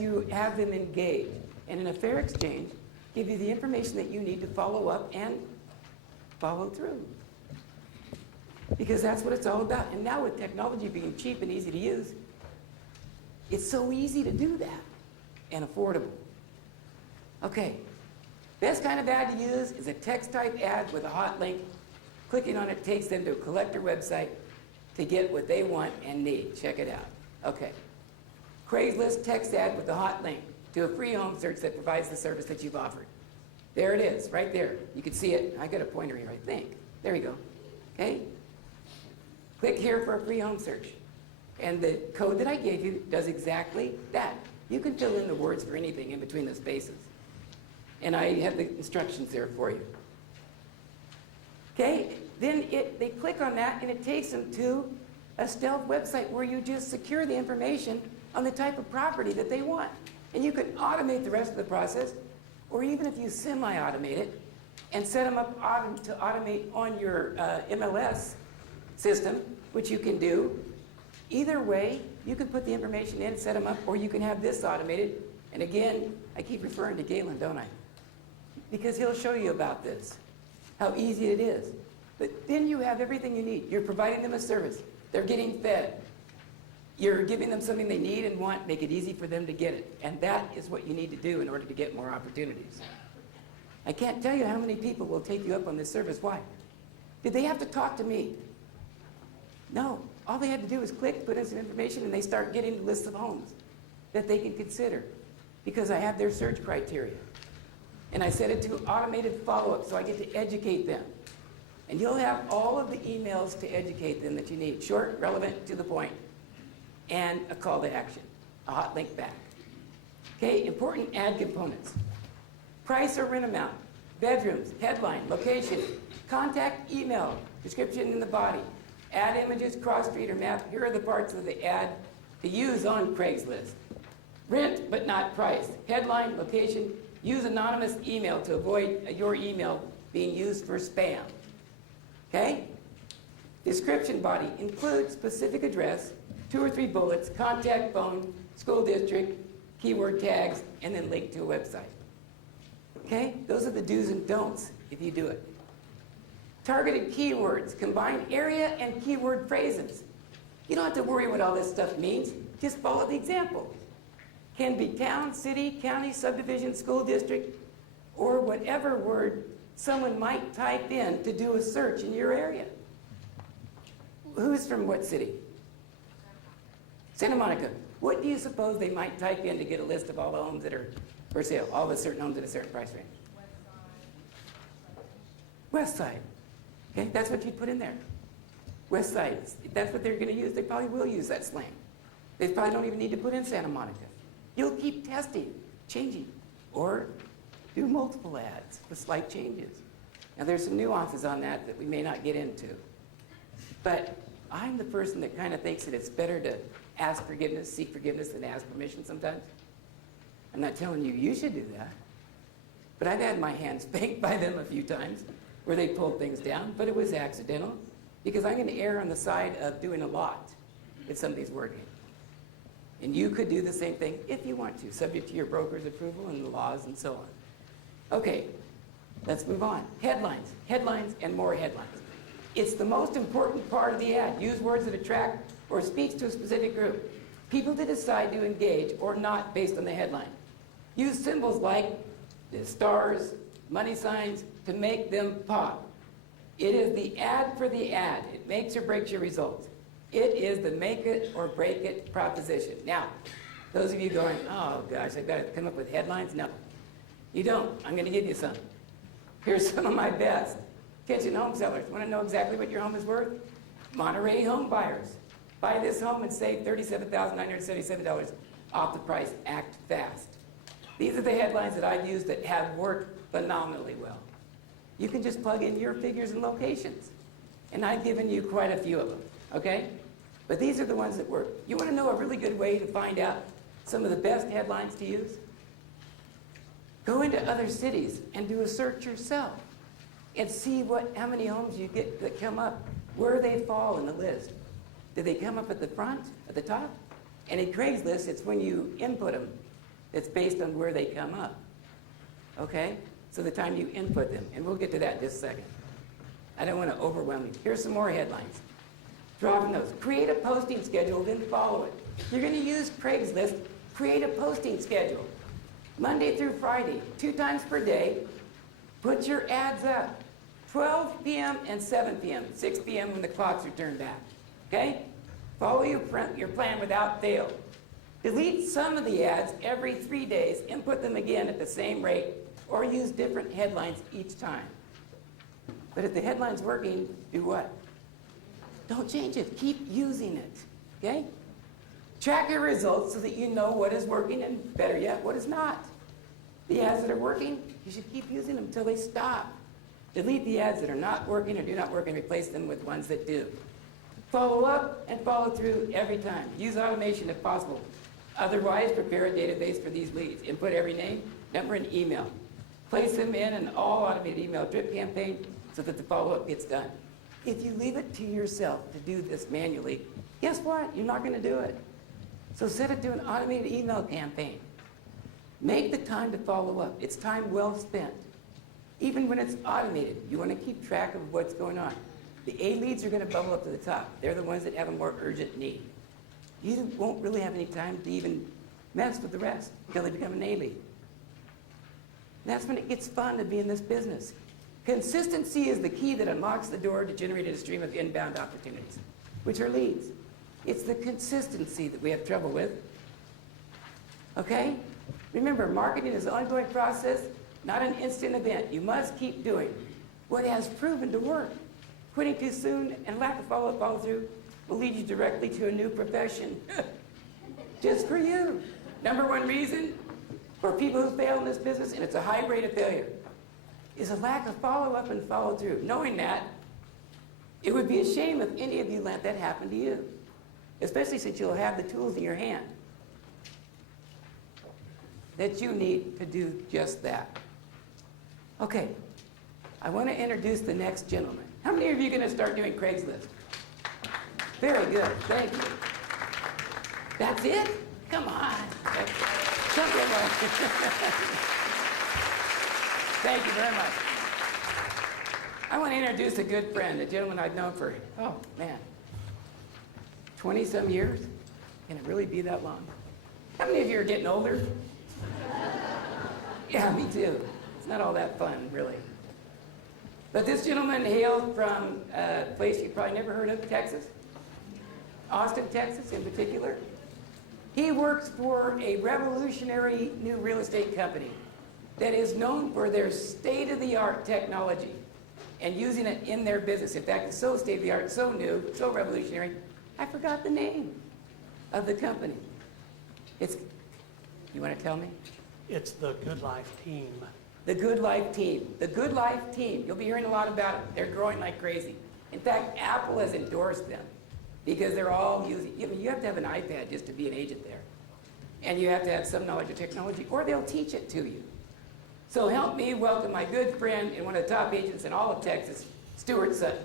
you have them engage. And in a fair exchange, give you the information that you need to follow up and follow through. Because that's what it's all about. And now with technology being cheap and easy to use, it's so easy to do that and affordable. Okay, best kind of ad to use is a text type ad with a hot link. Clicking on it takes them to a collector website to get what they want and need. Check it out. Okay, Craigslist text ad with a hot link to a free home search that provides the service that you've offered. There it is, right there. You can see it. I got a pointer here, I think. There you go. Okay? Click here for a free home search. And the code that I gave you does exactly that. You can fill in the words for anything in between the spaces. And I have the instructions there for you. Okay? Then they click on that and it takes them to a stealth website where you just secure the information on the type of property that they want. And you can automate the rest of the process, or even if you semi-automate it and set them up to automate on your MLS system, which you can do. Either way, you can put the information in, set them up, or you can have this automated. And again, I keep referring to Galen, don't I? Because he'll show you about this, how easy it is. But then you have everything you need. You're providing them a service. They're getting fed. You're giving them something they need and want, make it easy for them to get it. And that is what you need to do in order to get more opportunities. I can't tell you how many people will take you up on this service. Why? Did they have to talk to me? No. All they had to do was click, put in some information, and they start getting lists of homes that they can consider because I have their search criteria. And I set it to automated follow-up so I get to educate them. And you'll have all of the emails to educate them that you need. Short, relevant, to the point, and a call to action, a hot link back. Okay, important ad components. Price or rent amount, bedrooms, headline, location, contact email, description in the body, ad images, cross street or map. Here are the parts of the ad to use on Craigslist. Rent but not price. Headline, location, use anonymous email to avoid your email being used for spam. Okay? Description body, include specific address, 2 or 3 bullets, contact phone, school district, keyword tags, and then link to a website. Okay? Those are the do's and don'ts if you do it. Targeted keywords, combine area and keyword phrases. You don't have to worry what all this stuff means. Just follow the example. Can be town, city, county, subdivision, school district, or whatever word someone might type in to do a search in your area. Who's from what city? Santa Monica. What do you suppose they might type in to get a list of all the homes that are for sale, all the certain homes at a certain price range? West Side. Okay, that's what you put in there. West Side. That's what they're going to use. They probably will use that slang. They probably don't even need to put in Santa Monica. You'll keep testing, changing, or do multiple ads with slight changes. Now there's some nuances on that that we may not get into. But I'm the person that kind of thinks that it's better to ask forgiveness, seek forgiveness, than ask permission sometimes. I'm not telling you you should do that. But I've had my hands spanked by them a few times where they pulled things down, but it was accidental because I'm going to err on the side of doing a lot if somebody's working. And you could do the same thing if you want to, subject to your broker's approval and the laws and so on. Okay, let's move on. Headlines, headlines, and more headlines. It's the most important part of the ad. Use words that attract or speaks to a specific group. People to decide to engage or not based on the headline. Use symbols like the stars, money signs to make them pop. It is the ad for the ad. It makes or breaks your results. It is the make it or break it proposition. Now, those of you going, oh gosh, I've got to come up with headlines? No, you don't. I'm going to give you some. Here's some of my best. Kitchen home sellers. Want to know exactly what your home is worth? Monterey home buyers. Buy this home and save $37,977 off the price. Act fast. These are the headlines that I've used that have worked phenomenally well. You can just plug in your figures and locations. And I've given you quite a few of them, okay? But these are the ones that work. You want to know a really good way to find out some of the best headlines to use? Go into other cities and do a search yourself and see how many homes you get that come up, where they fall in the list. Do they come up at the front, at the top? And in Craigslist, it's when you input them It's based on where they come up. Okay? So the time you input them, and we'll get to that in just a second. I don't want to overwhelm you. Here's some more headlines. Drop those. Create a posting schedule, then follow it. You're going to use Craigslist. Create a posting schedule. Monday through Friday, 2 times per day. Put your ads up. 12 p.m. and 7 p.m. 6 p.m. when the clocks are turned back. Okay? Follow your plan without fail. Delete some of the ads every 3 days. Input them again at the same rate, or use different headlines each time. But if the headline's working, do what? Don't change it. Keep using it. Okay? Track your results so that you know what is working and, better yet, what is not. The ads that are working, you should keep using them until they stop. Delete the ads that are not working or do not work and replace them with ones that do. Follow up and follow through every time. Use automation if possible. Otherwise, prepare a database for these leads. Input every name, number, and email. Place them in an all-automated email drip campaign so that the follow-up gets done. If you leave it to yourself to do this manually, guess what? You're not going to do it. So set it to an automated email campaign. Make the time to follow up. It's time well spent. Even when it's automated, you want to keep track of what's going on. The A leads are going to bubble up to the top. They're the ones that have a more urgent need. You won't really have any time to even mess with the rest until they become an A lead. That's when it gets fun to be in this business. Consistency is the key that unlocks the door to generate a stream of inbound opportunities, which are leads. It's the consistency that we have trouble with. Okay? Remember, marketing is an ongoing process, not an instant event. You must keep doing what has proven to work. Quitting too soon and lack of follow-through will lead you directly to a new profession. Just for you. Number one reason for people who fail in this business, and it's a high rate of failure, is a lack of follow-up and follow-through. Knowing that, it would be a shame if any of you let that happen to you, especially since you'll have the tools in your hand that you need to do just that. Okay, I want to introduce the next gentleman. How many of you are going to start doing Craigslist? Very good, thank you. That's it? Come on. Something like Thank you very much. I want to introduce a good friend, a gentleman I've known for, 20-some years. Can it really be that long? How many of you are getting older? Yeah, me too. It's not all that fun, really. But this gentleman hailed from a place you probably never heard of, Texas. Austin, Texas in particular. He works for a revolutionary new real estate company that is known for their state-of-the-art technology and using it in their business. In fact, it's so state-of-the-art, so new, so revolutionary, I forgot the name of the company. You want to tell me? It's the Good Life Team. The Good Life Team. The Good Life Team. You'll be hearing a lot about it. They're growing like crazy. In fact, Apple has endorsed them because they're all using, you have to have an iPad just to be an agent there. And you have to have some knowledge of technology, or they'll teach it to you. So help me welcome my good friend and one of the top agents in all of Texas, Stuart Sutton.